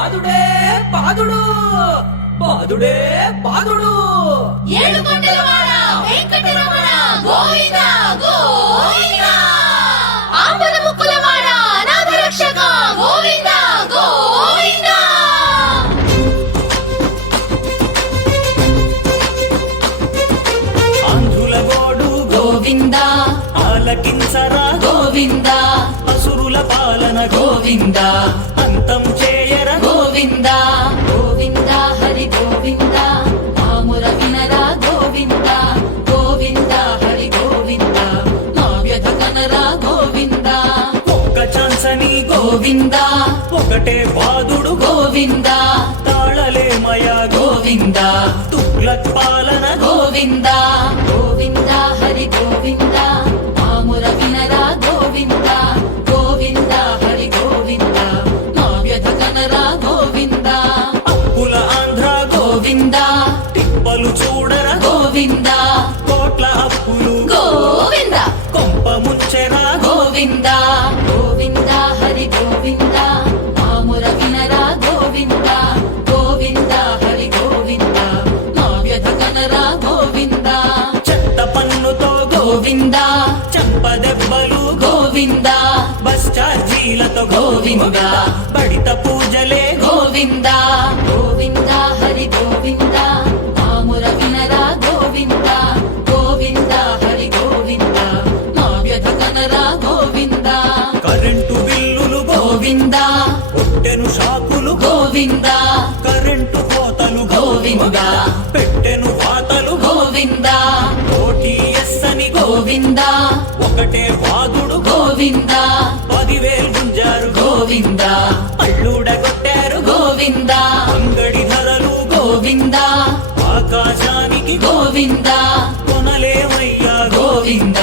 పాదుడే పాదుడు పాదుడే పాదుడు ఏడుకొండలవాడ వెంకటరమణ గోవింద గోవింద ఆపద ముక్కులవాడ అనాథ రక్షక గోవింద గోవింద ఆంధ్రుల గోడు గోవింద ఆలకించరా గోవింద అసురుల పాలన గోవింద అంతం చేయర గోవింద గోవింద హరి గోవింద మాముర వినరా గోవింద గోవింద హరి గోవింద మా వ్యధ కనరా గోవింద ఒక్క ఛాన్సని గోవింద ఒకటే పాదుడు గోవింద తాళలేమయా గోవింద తుగ్లక్ పాలన గోవింద గోవింద హరి గోవింద మాముర వినరా గోవింద గోవింద హరి గోవింద మా వ్యధ కనరా గోవింద అప్పుల ఆంధ్ర గోవింద తిప్పలు చూడర గోవింద కోట్ల అప్పులు గోవింద కొంప ముంచెరా గోవింద గోవింద హరి గోవింద మాముర వినరా గోవింద గోవింద హరి గోవింద మా వ్యధ కనరా గోవింద చెత్త పన్నుతో గోవింద చెంపదెబ్బలు గోవింద బస్ ఛార్జీలతో గోవింద బడిత పూజలే గోవింద గోవింద హరి గోవింద మాముర వినరా గోవింద గోవింద హరి గోవింద మా వ్యధ కనరా గోవింద కరెంటు బిల్లులు గోవింద కొట్టెను షాకులు గోవింద కరెంటు కోతలు గోవింద పెట్టెను వాతలు గోవింద ఓటీఎస్ అని గోవింద ఒకటే వాదుడు గోవింద 10,000 గుంజారు గోవింద అల్లుడగొట్టారు గోవింద అంగడి ధరలు గోవింద ఆకాశానికి గోవింద కొనలేమయ్యా గోవింద